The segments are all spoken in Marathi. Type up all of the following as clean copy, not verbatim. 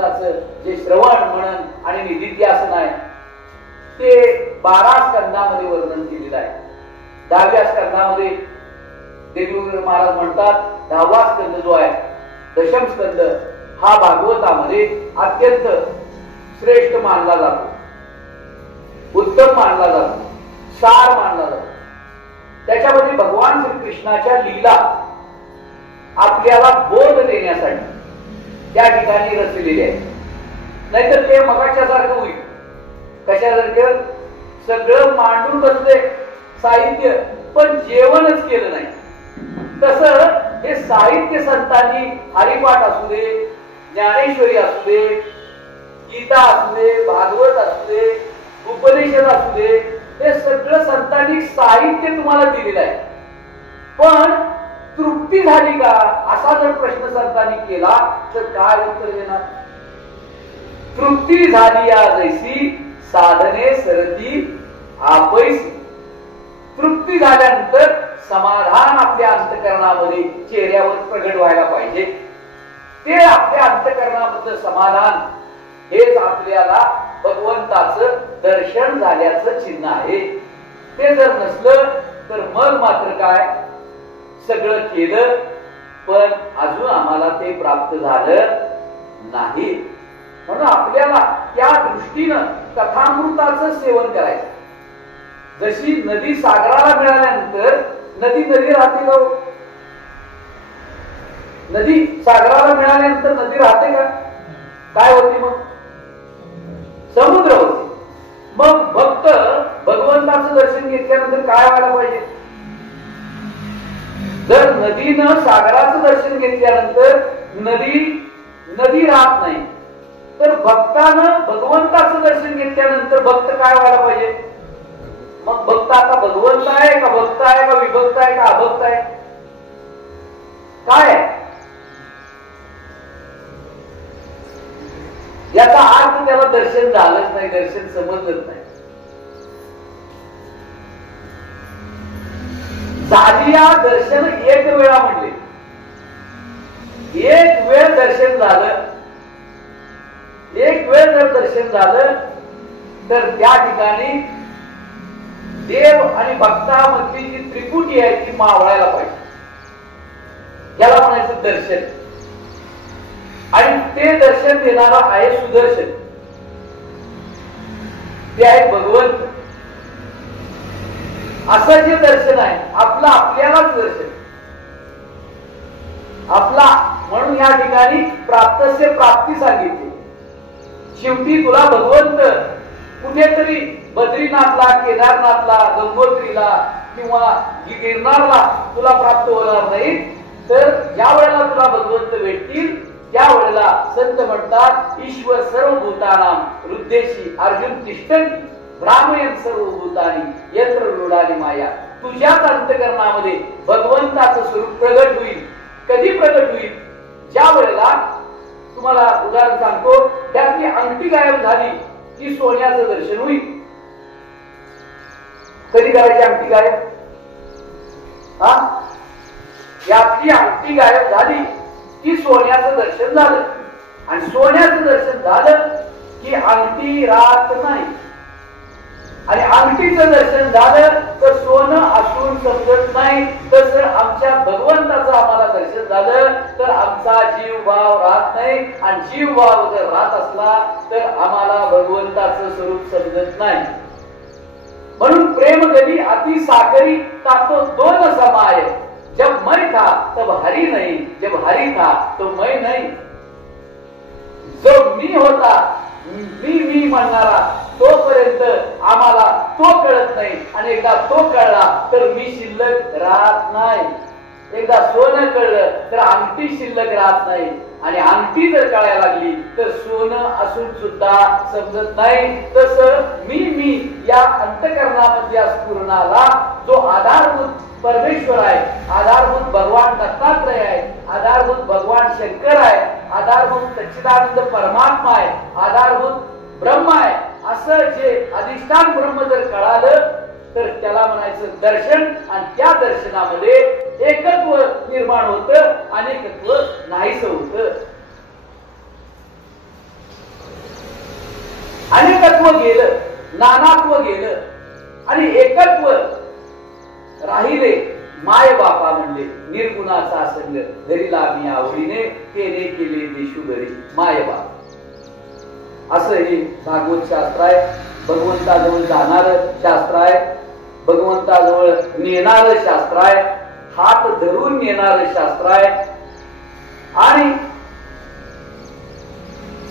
भगवंताचं जे श्रवण मनन आणि निधिध्यासन आहे ते 12 स्कंदामध्ये वर्णन केलेलं आहे. 10व्या स्कंदामध्ये देवगुरु महाराज म्हणतात 10वा स्कंद जो आहे दशम स्कंद हा भागवतामध्ये अत्यंत श्रेष्ठ मानला जातो, उत्तम मानला जातो, सार मानला जातो. त्याच्यामध्ये भगवान श्रीकृष्णाच्या लीला आपल्याला बोध देण्यासाठी त्या ठिकाणी रचलेले आहे. नाहीतर ते मगाच्या सारखं होईल. कशासारखं? सगळं मांडून बसले साहित्य पण जेवणच केलं नाही. तसं हे साहित्य संतांनी हरिपाठ असू दे, ज्ञानेश्वरी असू दे, गीता असू दे, भागवत असू दे, उपनिषद असू दे, हे सगळं संतांनी साहित्य तुम्हाला दिलेलं आहे. पण तृप्ती झाली का असा जर प्रश्न संतांनी केला तर काय उत्तर देणार? तृप्ती झाली या जैसी साधने सरती आपैसी. तृप्ती झाल्यानंतर समाधान आपल्या अंतःकरणामध्ये चेहऱ्यावर प्रगट व्हायला पाहिजे. ते आपल्या अंतःकरणामधलं समाधान हेच आपल्याला भगवंताचं दर्शन झाल्याचं चिन्ह आहे. ते जर नसलं तर मग मात्र काय? सगळं केलं पण अजून आम्हाला ते प्राप्त झालं नाही. म्हणून आपल्याला त्या दृष्टीनं कथामृताचं सेवन करायचं. जशी नदी सागराला मिळाल्यानंतर नदी राहते का? नदी सागराला मिळाल्यानंतर नदी राहते का? काय होती मग? समुद्र होते. मग भक्त भगवंताचं दर्शन घेतल्यानंतर काय व्हायला पाहिजे? जर नदीनं सागराचं दर्शन घेतल्यानंतर नदी राहत नाही तर भक्तानं भगवंताचं दर्शन घेतल्यानंतर भक्त काय व्हायला पाहिजे? मग भक्त आता भगवंत आहे का भक्त आहे का विभक्त आहे का अभक्त आहे? काय याचा अर्थ त्याला दर्शन झालंच नाही, दर्शन समजलंच नाही. झाली या दर्शन एक वेळा म्हणले, एक वेळ दर्शन झालं, एक वेळ जर दर्शन झालं तर त्या ठिकाणी देव आणि भक्तामधली जी त्रिपुटी आहे ती मावळायला पाहिजे. याला म्हणायचं दर्शन. आणि ते दर्शन देणारा आहे सुदर्शन, ते आहे भगवंत. असं जे दर्शन आहे आपलं आपल्यालाच दर्शन आपला. म्हणून या ठिकाणी प्राप्तस्य प्राप्ती सांगितली. शेवटी तुला भगवंत कुठेतरी बद्रीनाथला, केदारनाथला, गंगोत्रीला किंवा गिरनारला तुला प्राप्त होणार नाही. तर ज्या वेळेला तुला भगवंत भेटतील त्यावेळेला संत म्हणतात ईश्वर सर्वभूतानां हृद्देशी अर्जुन तिष्ठन्ति भ्रामयन् सर्वभूतानि यत्र रूढानि माया. तुझ्याच अंतःकरणामध्ये भगवंताचं स्वरूप प्रगट होईल. कधी प्रगट होईल? ज्या वेळेला तुम्हाला उदाहरण सांगतो, त्यातली अंगठी गायब झाली की सोन्याचं दर्शन होईल. कधी करायची अंगठी गायब? यातली अंगठी गायब झाली की सोन्याचं दर्शन झालं. आणि सोन्याचं दर्शन झालं की अंगठी राहत नाही. आणि अंगठीचं दर्शन झालं तर सोनं असून समजत नाही. तसं आमच्या भगवंताचं आम्हाला दर्शन झालं तर आमचा जीव भाव राहत नाही. आणि जीव भाव जर राहत असला तर आम्हाला भगवंताचं स्वरूप समजत नाही. म्हणून प्रेम गली अति सागरी तातो दोन समाय. जब मैं था तब हरि नहीं, जब हरि था तो मैं नहीं. जो मी होता, मी म्हणणारा, तोपर्यंत आम्हाला तो कळत नाही. आणि एकदा तो कळला तर मी शिल्लक राहत नाही. एकदा सोनं कळलं तर अंगठी शिल्लक राहत नाही. आणि अंगठी जर कळायला लागली तर सोनं असून सुद्धा समजत नाही. तसं मी या अंतःकरणामधल्या स्फुरणाला जो आधारभूत परमेश्वर आहे, आधारभूत भगवान दत्तात्रय आहे, आधारभूत भगवान शंकर आहे, आधारभूत सच्चिदानंद परमात्मा आहे, आधारभूत ब्रह्म आहे, असं जे अधिष्ठान ब्रह्म जर कळालं तर त्याला म्हणायचं दर्शन. आणि त्या दर्शनामध्ये एकत्व निर्माण होतं, अनेकत्व नाहीच होतं. अनेकत्व गेलं, नानात्व गेलं आणि एकत्व राहिले. माय बापा म्हणले निर्गुणाचा संग धरीला मी आवडीने, केले केले देशू घरी माय बाप. असं हे भागवत शास्त्र आहे. भगवंताजवळ जाणार शास्त्र आहे, भगवंताजवळ नेणार शास्त्र आहे, हात धरून नेणार शास्त्र आहे. आणि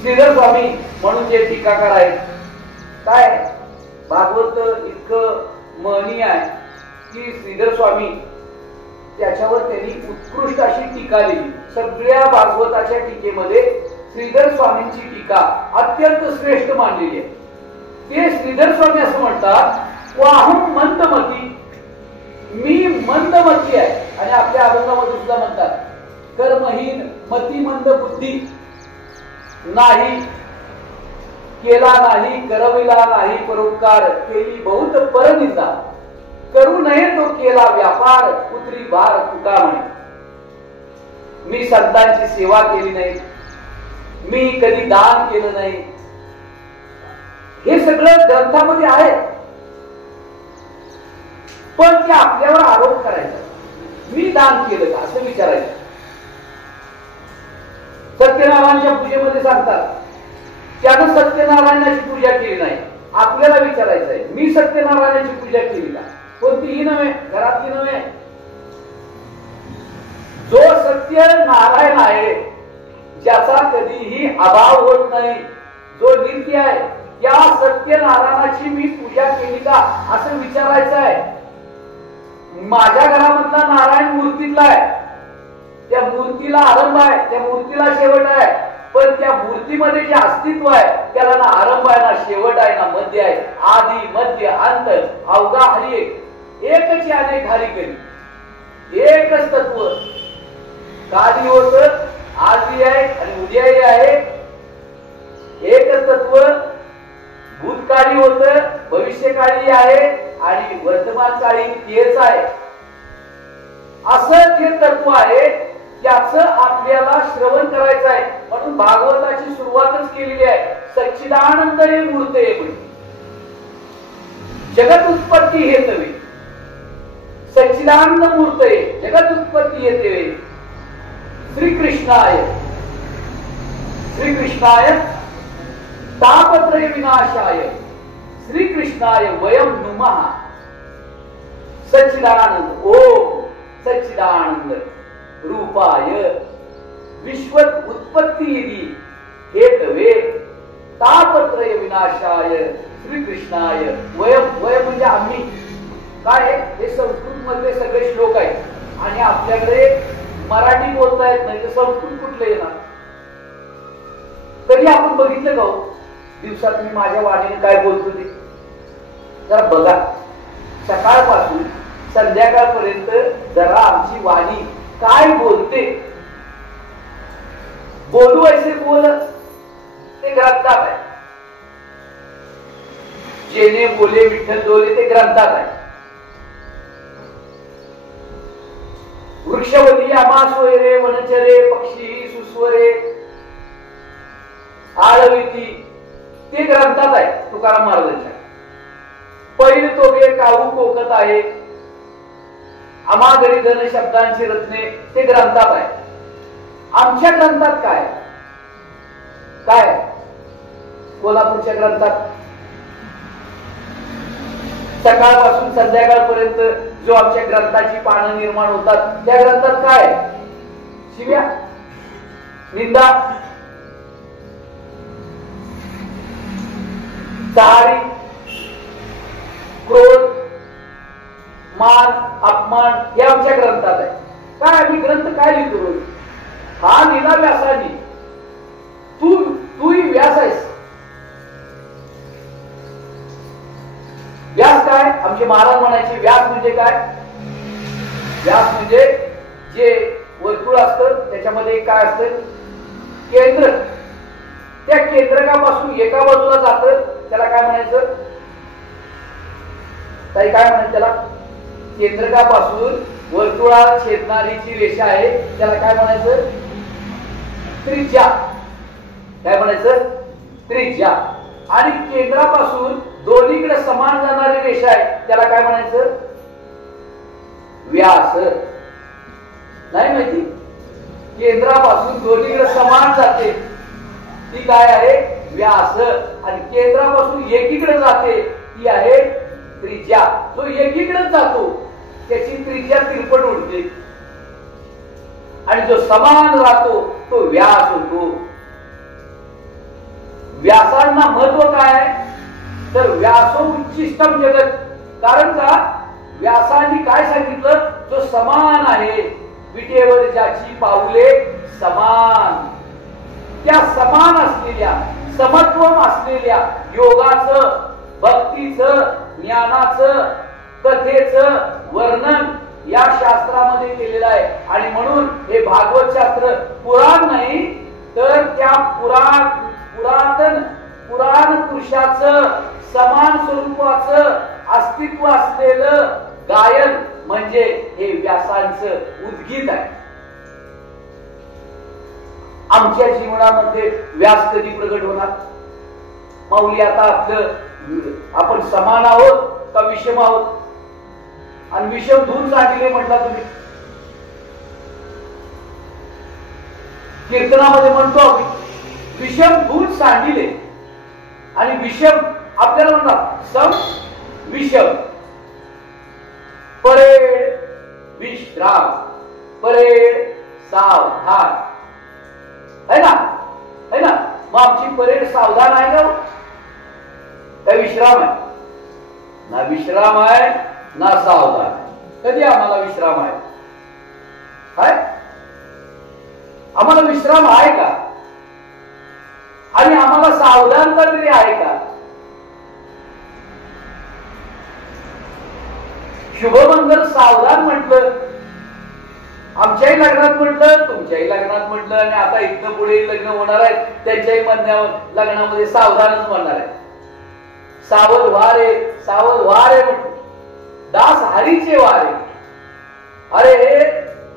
श्रीधर स्वामी म्हणून जे टीकाकार आहेत, काय भागवत इतकं महनीय आहे की श्रीधर स्वामी त्याच्यावर त्यांनी उत्कृष्ट अशी टीका लिहिली. सगळ्या भागवताच्या टीकेमध्ये श्रीधर स्वामींची टीका अत्यंत श्रेष्ठ मानलेली आहे. ते श्रीधर स्वामी असं म्हणतात, वाहून मंदमती, मी मंदमती आहे. आणि आपल्या अभंगामध्ये सुद्धा म्हणतात, कर्महीन मतिमंद बुद्धी नाही, केला नाही करविला नाही परोपकार, केली बहुत परनिंदा, करू नये तो केला व्यापार, उतरी भार तुका म्हणे. मी संतांची सेवा केली नाही, मी कधी दान केलं नाही, हे सगळं ग्रंथामध्ये आहे. पण ते आपल्यावर आरोप करायचा, मी दान केलं का असं विचारायचं. सत्यनारायणच्या पूजेमध्ये सांगतात, त्यानं सत्यनारायणाची पूजा केली नाही. आपल्याला विचारायचं आहे, मी सत्यनारायणाची पूजा केली का? कोणतीही नव्हे, घरातली नव्हे. जो सत्य नारायण आहे, ज्याचा कधीही अभाव होत नाही, जो नित्य आहे, त्या सत्यनारायणाची मी पूजा केली का असं विचारायचं आहे. माझ्या घरामधला नारायण मूर्तीतला आहे, त्या मूर्तीला आरंभ आहे, त्या मूर्तीला शेवट आहे. पण त्या मूर्तीमध्ये जे अस्तित्व आहे त्याला ना आरंभ आहे, ना शेवट आहे, ना मध्य आहे. आदि मध्य अंत अवघा हरी एक, एकच अनेक हरी करी, एकच तत्व. काली होत, आजही आहे आणि उद्याही आहे. एकच तत्व भूतकाळी होत, भविष्यकाळी आहे आणि वर्तमान काळी तेच आहे. असं ते तत्व आहे, याचं आपल्याला श्रवण करायचं आहे. म्हणून भागवताची सुरुवातच केलेली आहे, सच्चिदानंद हे मूर्त आहे म्हणजे. जगत उत्पत्ती हेतवे, सच्चिदानंद मूर्त आहे, जगत उत्पत्ती हेतवे. श्रीकृष्णाय, श्रीकृष्णाय तापत्रय विनाशाय, श्रीकृष्णाय वयम नुमः. सच्चिदानंद ओम सच्चिदानंद रूपाय विश्व उत्पत्ती हेतवे तापत्रय विनाशाय श्रीकृष्णाय वयम. वयम म्हणजे आम्ही. काय हे संस्कृत मधले सगळे श्लोक आहेत आणि आपल्याकडे मराठी बोलता येत नाही, तर संस्कृत कुठलं येणार? तरी आपण बघितलं का दिवसात मी माझ्या वाणीने काय बोलतो ते जरा बघा. सकाळपासून संध्याकाळपर्यंत जरा आमची वाणी काय बोलते. बोलू ऐसे बोल ते ग्रंथात आहे. जेने बोले विठ्ठल डोले ते ग्रंथात आहे. वृक्षवती आमासोयरे वनचरे पक्षी सुस्वरे आळविती ते ग्रंथात आहे तुकाराम महाराजांच्या. पैल तोगे काहू कोकत आहे, अमागरी धन शब्दांची रत्ने ते ग्रंथात आहे. आमच्या ग्रंथात काय काय कोल्हापूरच्या ग्रंथात सकाळपासून संध्याकाळपर्यंत जो आमच्या ग्रंथाची पानं निर्माण होतात त्या ग्रंथात काय? शिव्या, निंदा, चारी, क्रोध, मान, अपमान हे आमच्या ग्रंथात आहे. काय आम्ही ग्रंथ काय लिहितो रोज? हा लिहिला व्यासानी, तूही व्यास आहेस. व्यास काय? आमचे महाराज म्हणायचे व्यास म्हणजे काय? व्यास म्हणजे जे वर्तुळ असतं त्याच्यामध्ये काय असतं? केंद्र. त्या केंद्रकापासून एका बाजूला जातं त्याला काय म्हणायचं? ताई काय म्हणायचं त्याला? केंद्रकापासून वर्तुळात छेदणारी जी रेषा आहे त्याला काय म्हणायचं? त्रिज्या. काय म्हणायचं? त्रिज्या. आणि केंद्रापासून दोन्हीकडे समान जाणारी रेषा आहे त्याला काय म्हणायचं? व्यास. नाही माहिती? केंद्रापासून दोन्हीकडे समान जाते ती काय आहे? व्यास. आणि केंद्रापासून एकीकडे जाते ती आहे त्रिज्या. जो एकीकडे जातो त्याची त्रिज्या तिरपट उडते आणि जो समान राहतो तो व्यास होतो. व्यासांना महत्व काय आहे? तर व्यासो उच्चिष्टम जगत. कारण का? व्यासांनी काय सांगितलं? जो समान आहे, विटेवर ज्याची पाऊले समान, त्या समान असलेल्या, समत्व असलेल्या योगाचं, भक्तीचं, ज्ञानाचं, कथेचं वर्णन या शास्त्रामध्ये केलेलं आहे. आणि म्हणून हे भागवत शास्त्र पुराण नाही तर त्या पुराण पुरुषाचं समान स्वरूपाचं अस्तित्व असलेलं गायन म्हणजे हे व्यासांचं उद्गीत आहे. आमच्या जीवनामध्ये व्यास कधी प्रगट होणार? माऊली आता आपण समान आहोत का विषम आहोत? आणि विषम धून सांगितले म्हटला तुम्ही. कीर्तनामध्ये म्हणतो विषम धून सांगितले आणि विषम आपल्याला म्हणतात सम विषम. परेड विश्राम, परेड सावधान, है ना? है ना? मग आमची परेड सावधान आहे का? त्या विश्राम आहे ना? विश्राम आहे ना सावधान आहे? कधी आम्हाला विश्राम आहे? आम्हाला विश्राम आहे का? आणि आम्हाला सावधानता तरी आहे का? शुभमंगल सावधान म्हटलं, आमच्याही लग्नात म्हटलं, तुमच्याही लग्नात म्हटलं, आणि आता इथनं पुढे लग्न होणार आहे त्यांच्याही लग्नामध्ये सावधानच म्हणणार आहे. सावध वारे, सावध वारे म्हटलं. दास हरीचे वारे. अरे हे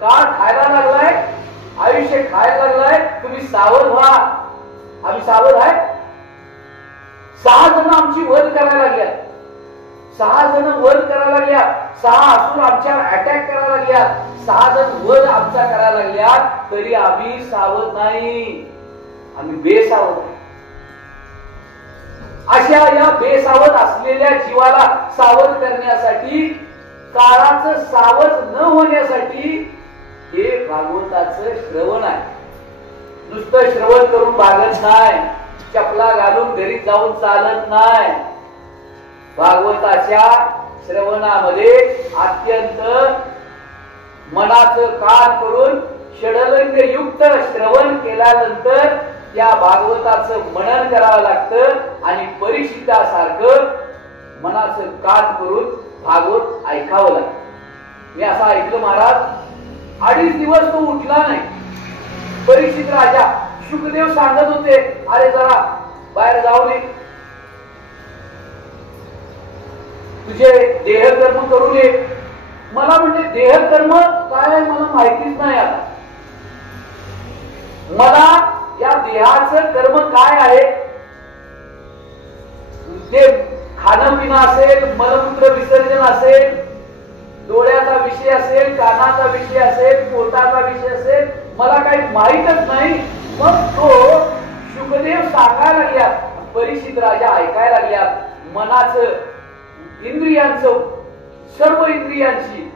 काळ खायला लागलाय, आयुष्य खायला लागलाय, तुम्ही सावध व्हा. आम्ही सावध आहे? 6 जण आमची वध करायला लागल्या, 6 जण वध करायला लागल्या, 6 असुर आमच्यावर अटॅक करायला लागल्या, 6 जण वध आमचा करायला लागल्या, तरी आम्ही सावध नाही. आम्ही बेसावध आहे. अशा या बेसावध असलेल्या जीवाला सावध करण्यासाठी, काळाचं सावध न होण्यासाठी हे भागवताचं श्रवण आहे. नुसतं श्रवण करून भागत नाही, चपला घालून घरी जाऊन चालत नाही. भागवताच्या श्रवणामध्ये अत्यंत मनाचं कान करून षडलिंग युक्त श्रवण केल्यानंतर त्या भागवताचं मनन करावं लागतं आणि परीक्षितासारखं मनाचं कान करून भागवत ऐकावं लागतं. मी असं ऐकलं महाराज, 2.5 दिवस तो उठला नाही. परीक्षित राजा शुकदेव सांगत होते, अरे जरा बाहेर जाऊ नये, तुझे देहकर्म करू नये. मला म्हणजे देहकर्म काय मला माहितीच नाही. आता मला या देहाचं कर्म काय आहे ते खाणं पिणं असेल, मलमूत्र विसर्जन असेल, डोळ्याचा विषय असेल, कानाचा विषय असेल, पोटाचा विषय असेल, मला काही माहीतच नाही. मग तो शुकदेव सांगायला लागल्या, परीक्षित राजा ऐकायला लागल्या. मनाचं, इंद्रियांचं, सर्व इंद्रियांची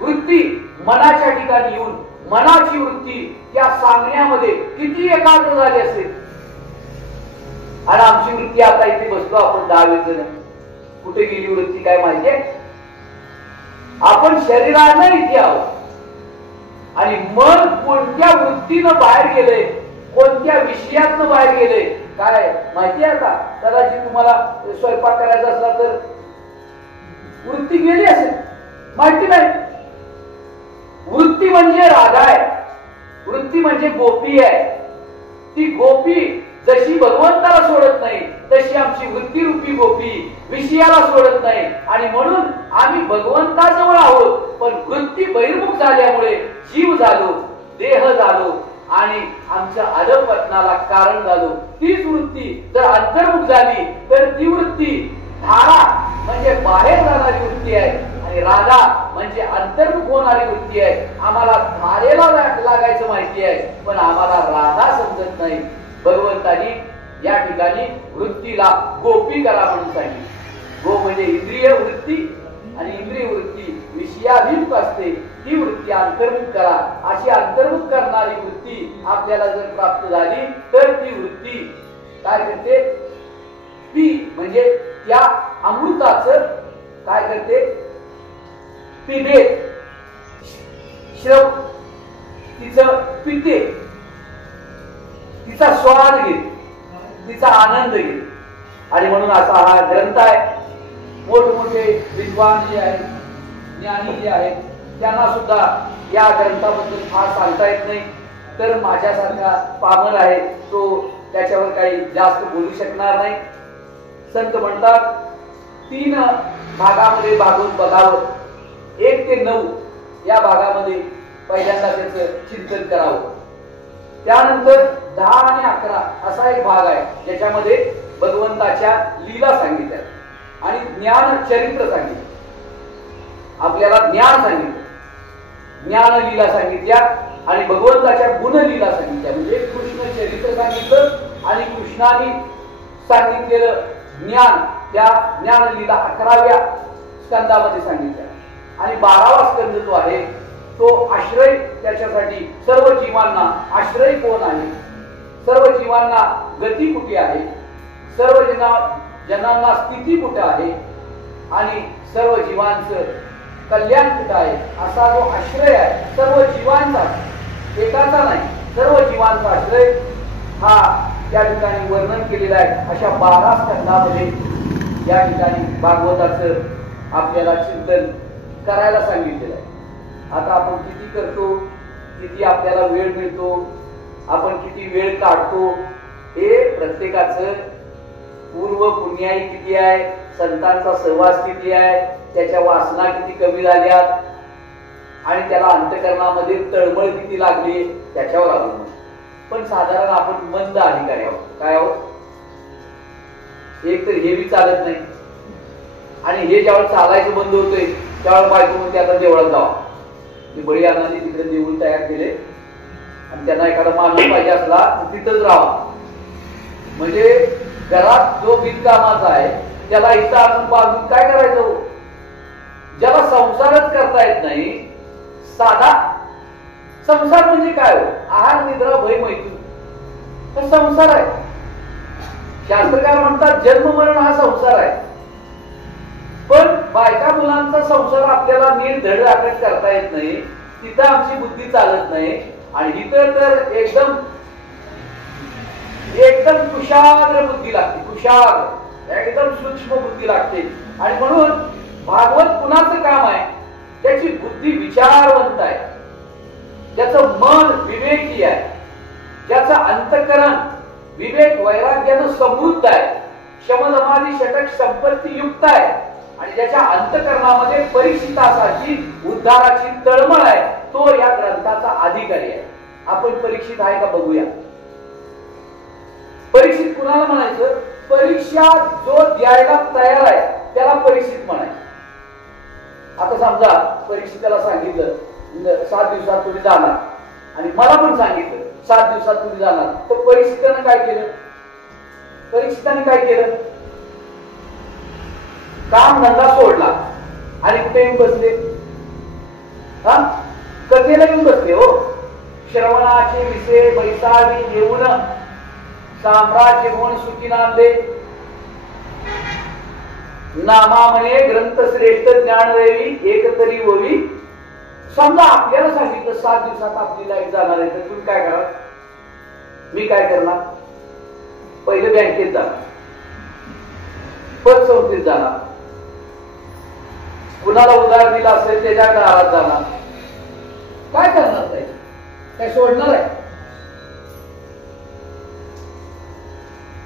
वृत्ती मनाच्या ठिकाणी येऊन मनाची वृत्ती त्या सांगण्यामध्ये किती एकाग्र झाली असेल. आणि आमची वृत्ती आता इथे बसलो आपण 10-20 जण, कुठे गेली वृत्ती काय माहितीये? आपण शरीरानं इथे आहोत आणि मन कोणत्या वृत्तीनं बाहेर गेले, कोणत्या विषयातनं बाहेर गेले काय माहिती आहे? आता कदाचित तुम्हाला स्वयंपाक करायचा असला तर वृत्ती गेली असेल, माहिती नाही. वृत्ती म्हणजे राधा आहे, वृत्ती म्हणजे गोपी आहे. ती गोपी जशी भगवंताला सोडत नाही तशी आमची वृत्ती रूपी गोपी विषयाला सोडत नाही. आणि म्हणून आम्ही भगवंताजवळ आहोत, पण वृत्ती बहिर्मुख झाल्यामुळे जीव झालो, देह झालो आणि आमच्या अधपतनाला कारण झालो. तीच वृत्ती जर अंतर्मुख झाली तर ती वृत्ती धारा म्हणजे बाहेर जाणारी वृत्ती आहे आणि राधा म्हणजे अंतर्मुख होणारी वृत्ती आहे. आम्हाला धारेला लागायचं माहिती आहे पण आम्हाला राधा समजत नाही. भगवंतानी या ठिकाणी वृत्तीला गोपी करा म्हणून सांगितले. गो म्हणजे इंद्रिय वृत्ती आणि इंद्रिय वृत्ती विषयाभिमुख असते. ती वृत्ती अंतर्मुख करा. अशी अंतर्मुख करणारी वृत्ती आपल्याला जर प्राप्त झाली तर ती वृत्ती काय करते? पी म्हणजे त्या अमृताचं काय करते? पिबे श्रव तिचं पिते, तिचा स्वाद घेत, तिचा आनंद घेत. आणि म्हणून असा हा ग्रंथ आहे. मोठमोठे विद्वान जे आहेत, ज्ञानी जे आहेत, त्यांना सुद्धा या ग्रंथाबद्दल फार सांगता येत नाही. तर माझ्यासारखा पामर आहे तो त्याच्यावर काही जास्त बोलू शकणार नाही. संत म्हणतात 3 भागामध्ये भागवत बघावं. 1 ते 9 या भागामध्ये पहिल्यांदा त्याचं चिंतन करावं. त्यानंतर 10 आणि 11 असा एक भाग आहे ज्याच्यामध्ये भगवंताच्या लीला सांगितल्या आणि ज्ञान चरित्र सांगितलं. आपल्याला ज्ञान सांगितलं, ज्ञान लीला सांगितल्या आणि भगवंताच्या गुणलीला सांगितल्या. म्हणजे कृष्ण चरित्र सांगितलं आणि कृष्णाने सांगितलेलं ज्ञान त्या ज्ञान लीला 11व्या स्कंदामध्ये सांगितल्या. आणि 12वा स्कंद जो आहे तो आश्रय, त्याच्यासाठी सर्व जीवांना आश्रय कोण आहे, सर्व जीवांना गती कुठे आहे, सर्व जनांना स्थिती कुठे आहे आणि सर्व जीवांचं कल्याण कुठे आहे, असा जो आश्रय आहे सर्व जीवांचा, एकाचा नाही, सर्व जीवांचा आश्रय हा या ठिकाणी वर्णन केलेला आहे. अशा 12 स्कंदामध्ये या ठिकाणी भागवताचं आपल्याला चिंतन करायला सांगितलेलं आहे. आता आपण किती करतो, किती आपल्याला वेळ मिळतो, आपण किती वेळ काढतो, हे प्रत्येकाचं पूर्व पुण्याई किती आहे, संतांचा सहवास किती आहे, त्याच्या वासना किती कमी झाल्यात आणि त्याला अंतःकरणामध्ये तळमळ किती लागली त्याच्यावर अवलंबून. पण साधारण आपण मंद अधिकारी आहोत. काय आहोत? एक तर हे बी चालत नाही आणि हे ज्यावेळेस चालायचं बंद होतंय त्यावेळेस बायको म्हणते आता देवळात जावा. ती बळी अण्णांनी तिकडे देऊळ तयार केले आणि त्यांना एखादा माणूस पाहिजे असला तर तिथंच राहा. म्हणजे घरात जो बिनकामाचा आहे त्याला इथं अजून बाजून काय करायचं? ज्याला संसारच करता येत नाही, साधा संसार म्हणजे काय हो? आहार निद्रा भय मैथून तर संसार आहे. शास्त्रकार म्हणतात जन्म मरण हा संसार आहे. पण बायका मुलांचा संसार आपल्याला नीट धड राखट करता येत नाही, तिथं आमची बुद्धी चालत नाही. आणि इथं तर एकदम कुशाग्र बुद्धी लागते, कुशाग्र एकदम सूक्ष्म बुद्धी लागते. आणि म्हणून भागवत कुणाचं काम आहे? त्याची बुद्धी विचारवंत आहे, ज्याचं मन विवेकी आहे, ज्याचं अंतःकरण विवेक वैराग्यानं समृद्ध आहे, शमदमादी षटक संपत्ती युक्त आहे आणि ज्याच्या अंतःकरणामध्ये परीक्षितासाठी उद्धाराची तळमळ आहे, तो या ग्रंथाचा अधिकारी आहे. आपण परीक्षित आहे का बघूया. परीक्षित कुणाला म्हणायचं? परीक्षा जो द्यायला तयार आहे त्याला परीक्षित म्हणायचं. आता समजा परीक्षिताला सांगितलं 7 दिवसात तुम्ही जाणार आणि मला पण सांगितलं 7 दिवसात तुम्ही जाणार, तर परीक्षिताने काय केलं? परीक्षिताने काय केलं? काम धंदा सोडला आणि कुठे येऊन बसले? कथेला येऊन बसले. हो, श्रवणाचे विषय बैसावी येऊन साम्राज्य म्हणून सुखी नांदे, नामा म्हणे ग्रंथ श्रेष्ठ ज्ञान देवी एक तरी होवी. समजा आपल्याला सांगितलं 7 दिवसात आपली लाईफ जाणार आहे, तर तुम्ही काय करा? मी काय करणार? पहिले बँकेत जाणार, पतसंस्थेत जाणार, कुणाला उधार दिला असेल त्याच्या दारात जाणार. काय करणार? काय सोडणार आहे?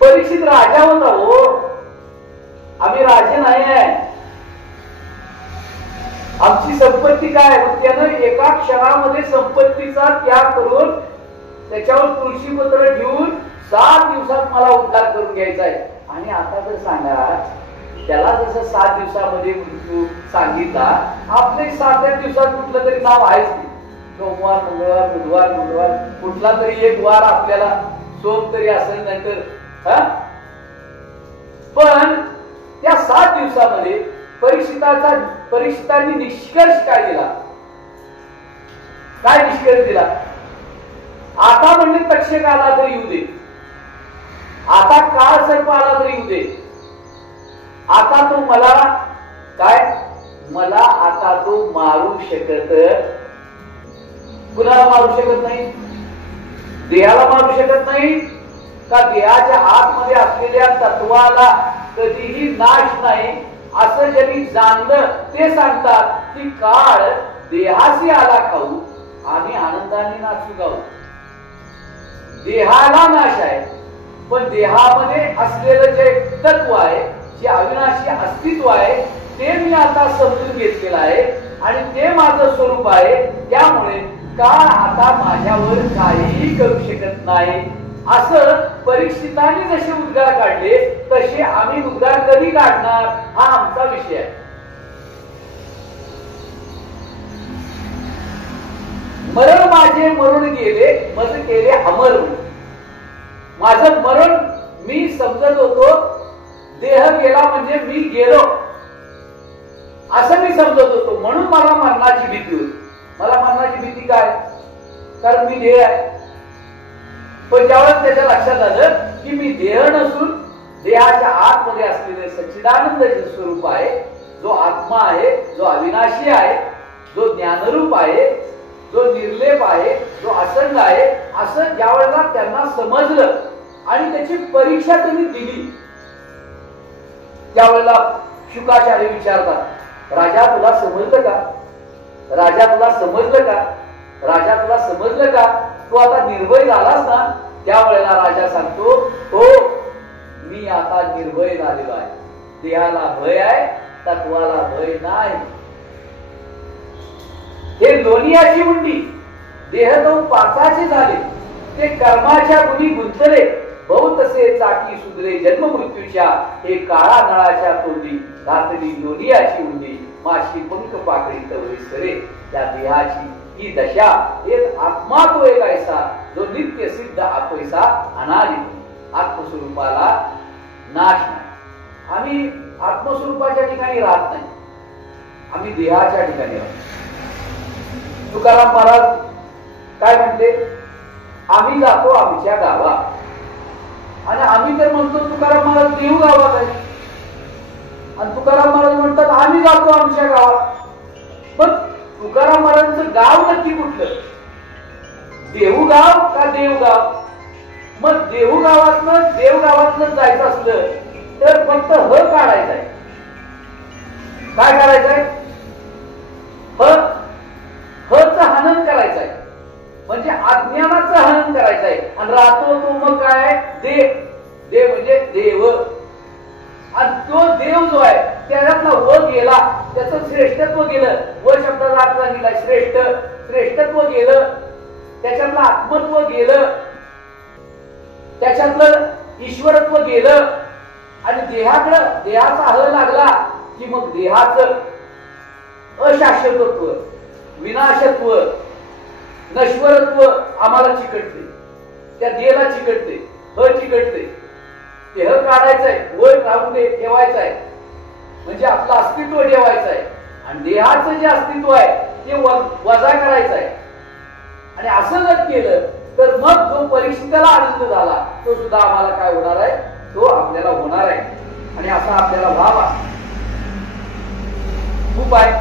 परीक्षित राजा होता. हो, आम्ही राजे नाही आहे. आमची संपत्ती काय? त्यानं एका क्षणामध्ये संपत्तीचा त्याग करून त्याच्यावर तुळशीपत्र ठेवून 7 दिवसात मला उद्धार करून घ्यायचा आहे. आणि आता तर सांगा, त्याला जसं 7 दिवसामध्ये मृत्यू सांगितला, आपले 7 दिवसात कुठलं तरी नाव आहेच की. सोमवार, मंगळवार, बुधवार कुठला तरी एक वार आपल्याला सोम तरी असेल, नाहीतर पण त्या 7 दिवसामध्ये परीक्षितांनी निष्कर्ष काय दिला? काय निष्कर्ष दिला? आता म्हणजे तक्षक आला तरी येऊ दे, आता काळ सर्प आला तरी येऊ दे, आता तो मला आता तो मारू शकत, कुणाला मारू शकत नाही? देहाला मारू शकत नाही का? देहाच्या आतमध्ये असलेल्या तत्वाला कधीही नाश नाही असं ज्यांनी जाणलं ते सांगतात की काळ देहाशी आला खाऊ, आम्ही आनंदाने नाचू गाऊ. देहाला नाश आहे, पण देहामध्ये असलेलं जे तत्व आहे, जे अविनाशी अस्तित्व आहे, ते मी आता समजून घेतलेलं आहे आणि ते माझं स्वरूप आहे. त्यामुळे काळ आता माझ्यावर काहीही करू शकत नाही. असं परीक्षितांनी जसे उद्गार काढले तसे आम्ही उद्गार कधी काढणार, हा आमचा विषय आहे. मरण माझे मरून गेले, मज केले अमर. माझं मरण मी समजत होतो, देह गेला म्हणजे मी गेलो असं मी समजत होतो, म्हणून मला मरणाची भीती होती. मला मरणाची भीती काय? कारण मी देह आहे. पण ज्यावेळेस त्याच्या लक्षात आलं की मी देह नसून देहाच्या आतमध्ये असलेले सच्चिदानंद स्वरूप आहे, जो आत्मा आहे, जो अविनाशी आहे, जो ज्ञानरूप आहे, जो निर्लेप आहे, जो असंग आहे, असं ज्या वेळेला त्यांना समजलं आणि त्याची परीक्षा त्यांनी दिली, त्यावेळेला शुकाचार्य विचारतात, राजा तुला समजलं का? राजा तुला समजलं का? राजा तुला समजलं का? तू आता निर्भय झालास ना? त्यावेळेला राजा सांगतो, हो मी आता निर्भय झालेलो आहे. देहाला भय आहे, तत्वाला भय नाही. हे लोणियाची मुंडी, देह तो पाचाचे झाले, ते कर्माच्या गुणी गुंतले, बहुतसे चाकी सुधरे जन्म मृत्यूच्या, हे काळा नळाच्या तोंडी घातली लोणियाची उंडी, माशी पंख पाकळी तवरी सरे. त्या देहाची ही दशा, एक आत्मा तो एक ऐसा, जो नित्य सिद्ध आपैसा अनादि. आत्मस्वरूपाला नाश नाही. आम्ही आत्मस्वरूपाच्या ठिकाणी राहत नाही, आम्ही देहाच्या ठिकाणी राहतो. तुकाराम महाराज काय म्हणते? आम्ही जातो आमच्या गावात. आणि आम्ही तर म्हणतो तुकाराम महाराज देऊ गावात आहे, आणि तुकाराम महाराज म्हणतात आम्ही जातो आमच्या गावात. पण तुकाराम महाराजांचं गाव नक्की कुठलं? देहूगाव का देवगाव? मग देहूगावातनं देवगावातनं जायचं असलं तर फक्त ह काढायचंय. काय करायचंय? हचं हनन करायचंय, म्हणजे अज्ञानाचं हनन करायचंय. आणि राहतो तो मग काय? देव म्हणजे देव. आणि तो देव जो आहे त्याच्यातला व गेला, त्याचं श्रेष्ठत्व गेलं. व शब्दाचा अर्थ सांगितला श्रेष्ठत्व गेलं, त्याच्यातलं आत्मत्व गेलं, त्याच्यातलं ईश्वरत्व गेलं. आणि देहाचा ह लागला की मग देहाचं अशाश्वतत्व, विनाशत्व, नश्वरत्व आम्हाला चिकटते, त्या देहाला चिकटते, ह चिकटते. देह काढायचंय, वर राहून दे ठेवायचंय, म्हणजे आपलं अस्तित्व ठेवायचं आहे. आणि देहाचं जे अस्तित्व आहे ते वजा करायचं आहे. आणि असं जर केलं तर मग जो परीक्षिताला आनंद झाला तो सुद्धा आम्हाला काय होणार आहे? तो आपल्याला होणार आहे. आणि असा आपल्याला व्हावा खूप आहे.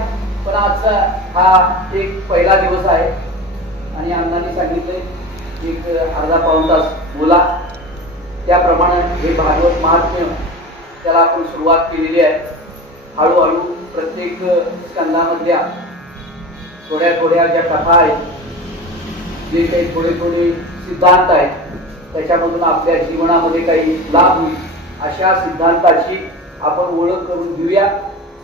पण आजचा हा एक पहिला दिवस आहे आणि अण्णांनी सांगितलंय एक अर्धा पाऊण तास बोला. त्याप्रमाणे हे भागवत महात्म्य त्याला आपण सुरुवात केलेली आहे. हळूहळू प्रत्येक स्कंदामधल्या थोड्या थोड्या ज्या कथा आहेत, जे काही थोडे थोडे सिद्धांत आहेत, त्याच्यामधून आपल्या जीवनामध्ये काही लाभ होईल अशा सिद्धांताची आपण ओळख करून घेऊया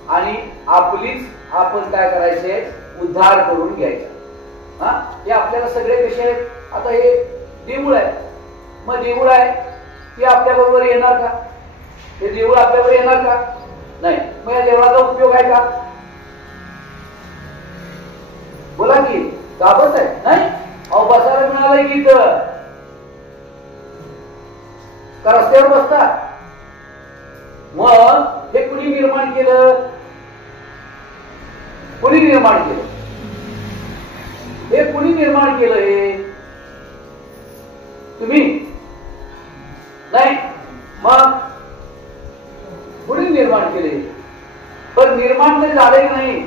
आणि आपलीच आपण काय करायचे? उद्धार करून घ्यायचा. हे आपल्याला सगळे विषय आता हे देऊळ आहे. मग देऊळ आहे ती आपल्या बरोबर येणार का? हे देऊळ आपल्याबरोबर येणार का? नाही. मग या देवळाचा उपयोग आहे का? बोला की गाबत आहे नाही. अहो बसायला मिळालंय की इथं का रस्त्यावर बसतात? मग हे कुणी निर्माण केलं? कुणी निर्माण केलं? हे कुणी निर्माण केलं? हे तुम्ही नाही. मग कुणी निर्माण केले? पण निर्माण तर झाले नाही.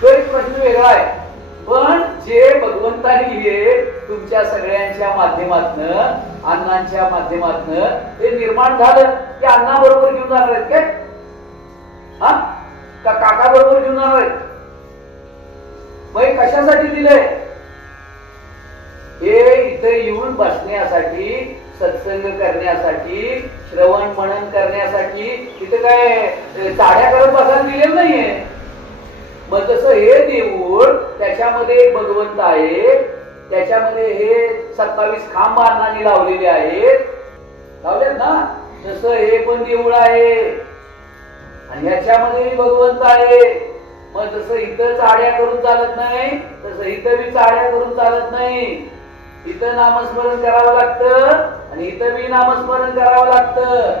तो एक प्रश्न वेगळा आहे. पण जे भगवंतानी हे तुमच्या सगळ्यांच्या माध्यमातनं, अण्णांच्या माध्यमातनं हे निर्माण झालं की अण्णा बरोबर घेऊन जाणार आहेत काय? का काका बरोबर घेऊन जाणार आहेत? मग हे कशासाठी दिलंय? हे इथे येऊन बसण्यासाठी, सत्संग करण्यासाठी, श्रवण मनन करण्यासाठी. इथे काय चाड्या करत बसायला दिलेलं नाहीये. मग तसं हे देऊळ, त्याच्यामध्ये एक भगवंत आहे, त्याच्यामध्ये हे 27 खांब अण्णांनी लावलेले आहेत, लावलेत ना. तसं हे पण देऊळ आहे आणि ह्याच्यामध्ये भगवंत आहे. मग जसं इथं चाड्या करून चालत नाही, तसं इथं बी चाड्या करून चालत नाही. इथं नामस्मरण करावं लागतं आणि इथं बी नामस्मरण करावं लागतं.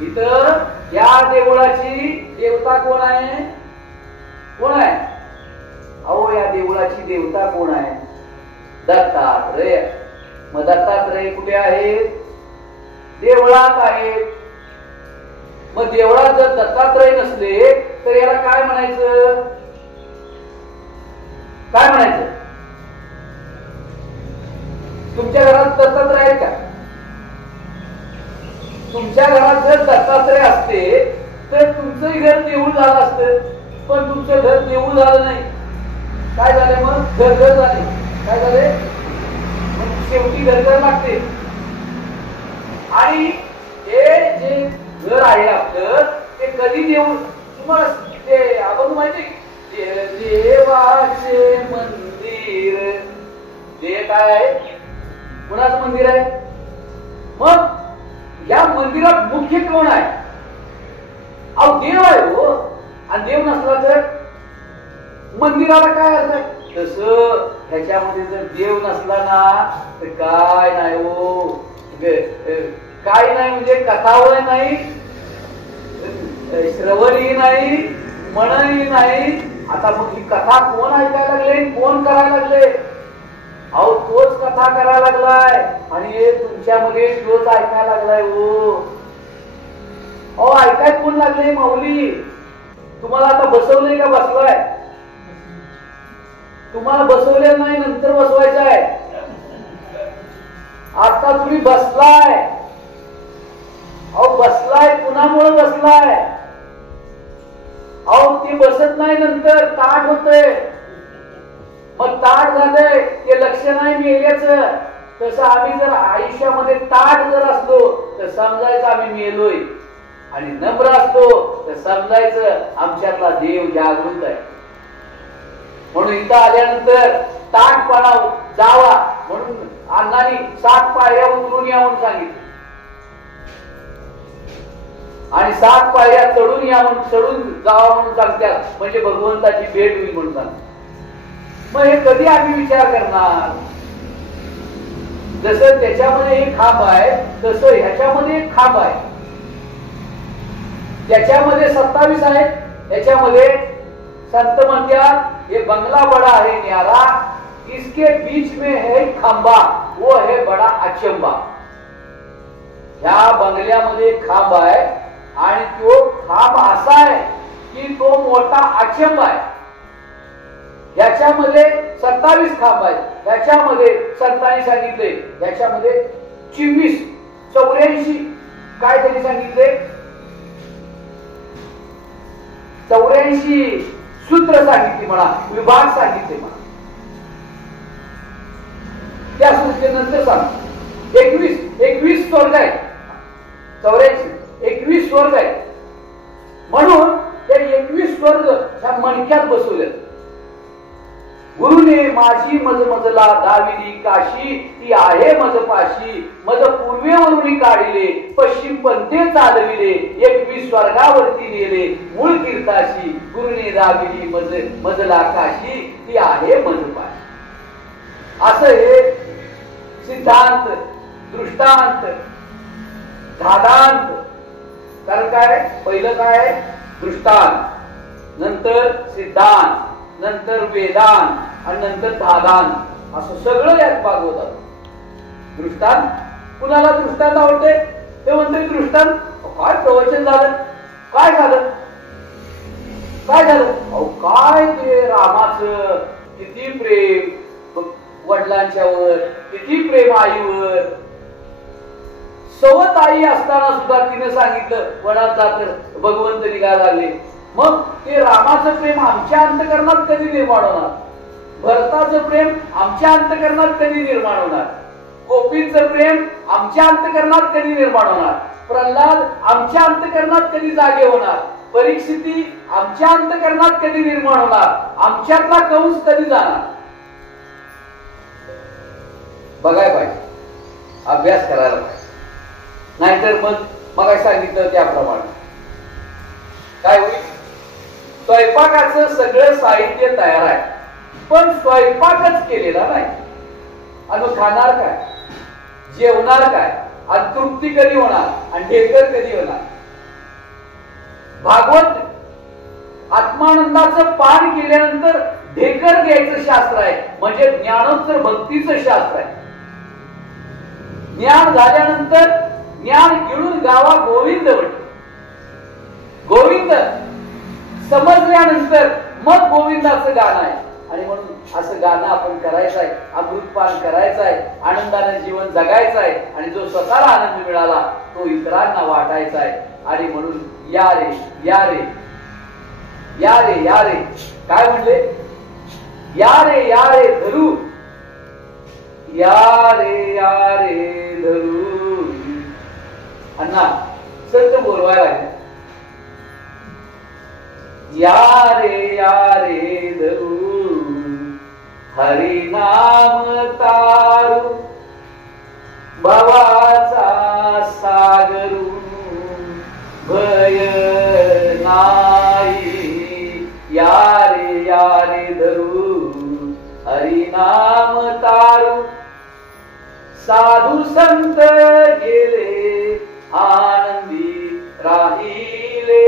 इथं या देवळाची देवता कोण आहे? कोण आहे? अहो या देवळाची देवता कोण आहे? दत्तात्रय. मग दत्तात्रय कुठे आहेत? देवळात आहेत. मग देवळात जर दत्तात्रय नसले तर याला काय म्हणायचं? काय म्हणायचं? तुमच्या घरात दत्तात्रय आहे का? तुमच्या घरात जर दत्तात्रय असते तर तुमचंही घर देऊळ झालं असतं. पण तुमचं घर देऊळ झालं नाही. काय झाले? मग घर झाले. काय झाले? शेवटी घर लागते. आणि हे जे घर आहे आपलं ते कधी देऊळ? तुम्हाला ते आपण माहिती देवाचे मंदिर. ते काय आहे? कुणाचं मंदिर आहे? मग या मंदिरात मुख्य कोण आहे? अहो देव आहे हो. आणि देव नसला तर मंदिराला काय अर्थ आहे? तसं ह्याच्यामध्ये जर देव नसला ना तर काय नाही हो. काय नाही म्हणजे कथावळ नाही, श्रवणही नाही, मननही नाही. आता मग ही कथा कोण ऐकायला लागले? कोण करायला लागले? अहो तोच कथा करायला लागलाय आणि हे तुमच्यामध्ये तोच ऐकायला लागलाय हो. अहो ऐकाय कोण लागले? माऊली. तुम्हाला आता बसवलंय का बसलाय? तुम्हाला बसवलेलं नाही, नंतर बसवायचं आहे. आता तुम्ही बसलाय. अहो बसलाय कुणामुळे बसलाय? अहो ते बसत नाही, नंतर ताट होतंय. मग ताट झालंय ते लक्ष नाही मेल्याचं. तसं आम्ही जर आयुष्यामध्ये ताट जर असलो तर समजायचं आम्ही मेलोय. आणि नम्र असतो तर समजायचं आमच्यातला देव जागृत आहे. म्हणून इथं आल्यानंतर ताटपणा जावा म्हणून अण्णांनी 7 पायऱ्या उतरून या म्हणून सांगितलं आणि 7 पायऱ्या चढून या म्हणून, चढून जावा म्हणून सांगतात. म्हणजे भगवंताची भेट होईल म्हणून सांगतात. मग हे कधी आम्ही विचार करणार? जसं त्याच्यामध्ये एक खांब आहे तसं ह्याच्यामध्ये एक खांब आहे. त्याच्यामध्ये 27 आहेत. याच्यामध्ये संत म्हणतात ये बंगला बड़ा है न्यारा, इसके बीच में है खांबा, वो है बड़ा अचंबा. ह्या बंगल्यामध्ये खांब आहे आणि तो खांब असा आहे की तो मोठा अचंबा आहे. याच्यामध्ये 27 खांब आहेत. याच्यामध्ये संतांनी सांगितले याच्यामध्ये 24 84 काय त्यांनी सांगितले 84 सूत्र सांगितली म्हणा, विभाग सांगितले म्हणा. त्या सूचनेनंतर सांग 21 स्वर्ग आहेत. 84 21 स्वर्ग आहेत. म्हणून ते 21 स्वर्ग ह्या मणक्यात बसवले. गुरुने माझी मज मजला दाविली काशी, ती आहे मज पाशी. मज पूर्वेवरून काढिले, पश्चिम पंथे चालविले. 21 स्वर्गावरती नेले, मूळ कीर्ताशी. गुरुने दाविली मज मजला काशी, ती आहे मज पाशी. असं हे सिद्धांत, दृष्टांत, धादांत. कारण काय, पहिलं काय दृष्टांत, नंतर सिद्धांत, नंतर वेदांत आणि नंतर धादांत. असं सगळं यात भागवतात. दृष्टांत, कुणाला दृष्टांत आवडते ते म्हणते दृष्टांत. काय प्रवचन झालं, काय झालं, काय झालं, अहो काय ते रामाचं किती प्रेम वडिलांच्यावर, किती प्रेम आईवर. सवत आई असताना सुद्धा तिने सांगितलं वनात जात भगवंत निघा लागले. मग ते रामाचं प्रेम आमच्या अंतकरणात कधी निर्माण होणार, भरताचं प्रेम आमच्या अंतकरणात कधी निर्माण होणार, गोपींचं प्रेम आमच्या अंतकरणात कधी निर्माण होणार, प्रल्हाद आमच्या अंतकरणात कधी जागे होणार, परीक्षिती आमच्या अंतकरणात कधी निर्माण होणार, आमच्यातला कंस कधी जाणार. बघाय पाहिजे, अभ्यास करायला पाहिजे. नाहीतर मग सांगितलं त्याप्रमाणे काय होईल. स्वयंपाकाचं सगळं साहित्य तयार आहे, पण स्वयंपाकच केलेला नाही. आणि मग खाणार काय, जेवणार काय, आणि तृप्ती कधी होणार, आणि ढेकर कधी होणार. भागवत आत्मानंदाचं पान केल्यानंतर ढेकर घ्यायचं शास्त्र आहे, म्हणजे ज्ञानोत्तर भक्तीचं शास्त्र आहे. ज्ञान झाल्यानंतर ज्ञान गिळून गावा गोविंद म्हटलं. गोविंद समजल्यानंतर मग गोविंदाचं गाणं आहे. आणि म्हणून असं गाणं आपण करायचं आहे, अमृतपान करायचं आहे, आनंदाने जीवन जगायचं आहे. आणि जो स्वतःला आनंद मिळाला तो इतरांना वाटायचा आहे. आणि म्हणून या रे या रे या रे या रे, काय म्हणले, या रे धरू, या रे धरू. अण्णा सत्य बोलवायला आहे. या रे धरू, हरी नाम तारू, भवाचा सागरू, भय नाही. या रे धरू, हरी नाम तारू. साधू संत गेले, आनंदी राहिले,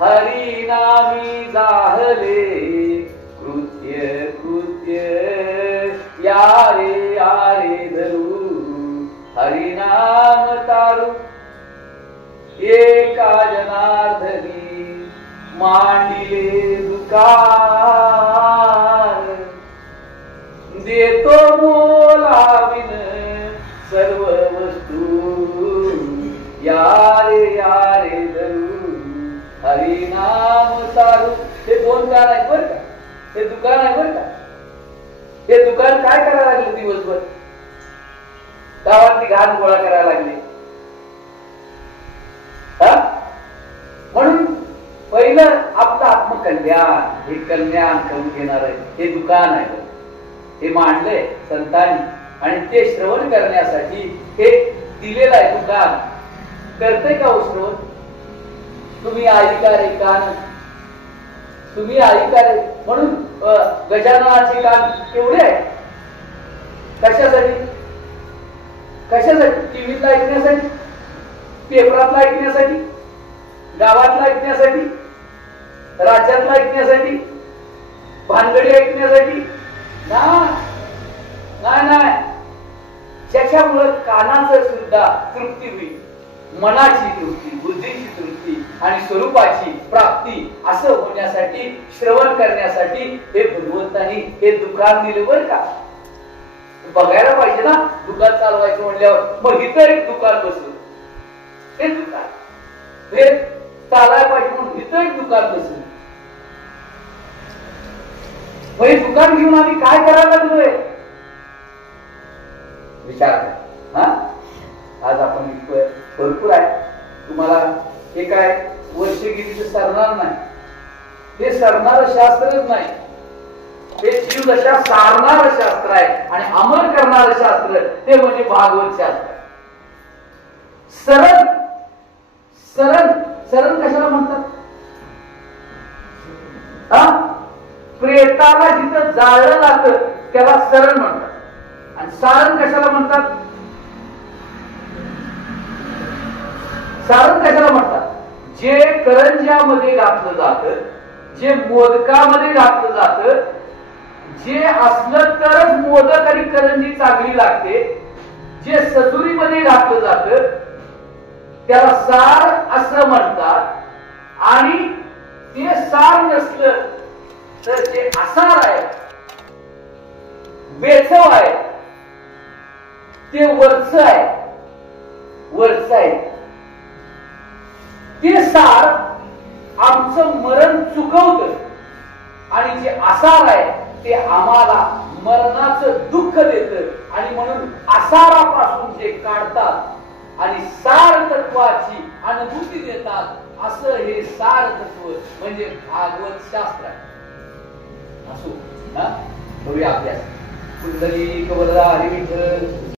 हरी नामी जाहले, कृत्य कृत्य. या रे धरू, हरी नाम तारू. एका जनार्दनी मांडिले दुकार, देतो मोलाविन सर्व वस्तू. या रे धरू, हरी नाम तारू. हे दोन गाणं आहे बरं का, हे दुकान आहे बरं का. हे दुकान काय करायला लागले दिवसभर, गावातली घाण गोळा करायला लागले. म्हणून पहिलं आपलं आत्मकल्याण, हे कल्याण करून घेणार आहे हे दुकान आहे. हे मांडले संतांनी आणि ते श्रवण करण्यासाठी हे दिलेलं आहे दुकान. करते का श्रवण? तुम्ही ऐका रे कान, तुम्ही ऐका रे. म्हणून गजाननाचे कान केवढे आहे, कशासाठी, कशासाठी, टीव्हीतला ऐकण्यासाठी, पेपरातला ऐकण्यासाठी, गावातला ऐकण्यासाठी, राज्यातला ऐकण्यासाठी, भानगडी ऐकण्यासाठी नाही. ज्याच्यामुळे कानाचं सुद्धा तृप्ती होईल, मनाची तृप्ती, बुद्धीची तृप्ती आणि स्वरूपाची प्राप्ती असं होण्यासाठी, श्रवण करण्यासाठी हे भगवंतांनी हे दुकान दिले बरं का. बघायला पाहिजे ना, दुकान चालवायचं म्हणल्यावर. मग इथं एक दुकान बसलं, हे दुकान हे चालायला पाहिजे म्हणून इथं एक दुकान बसलं. हे दुकान घेऊन आम्ही काय करायला लागलोय विचार करा. आज आपण भरपूर आहे. तुम्हाला हे काय वर्ष गेली तर सरणार नाही, हे सरणार शास्त्रच नाही. हे जीवदशा सारणारं शास्त्र आहे आणि अमर करणारं शास्त्र ते म्हणजे भागवत शास्त्र. सरण सरण सरण कशाला म्हणतात? प्रेताला जिथं जाळलं जातं त्याला सरण म्हणतात. आणि सारण कशाला म्हणतात? सारण कशाला म्हणतात? जे करंज्यामध्ये घातलं जातं, जे मोदकामध्ये घातलं जातं, जे असलं तरच मोदक आणि करंजी चांगली लागते, जे सजुरीमध्ये घातलं जातं त्याला सार असं म्हणतात. आणि ते सार नसलं तर जे आसार आहे, बेचव आहे, ते वरच आहे, वरच आहे. ते सार आमचं मरण चुकवतं आणि जे आसार आहे ते आम्हाला मरणाचं दुःख देतं. आणि म्हणून आसारापासून जे काढतात आणि सार तत्वाची अनुभूती देतात, असं हे सार तत्व म्हणजे भागवत शास्त्र आहे. असो ना, करूया अभ्यास. कुंडली कवरदा हरी विठ्ठल.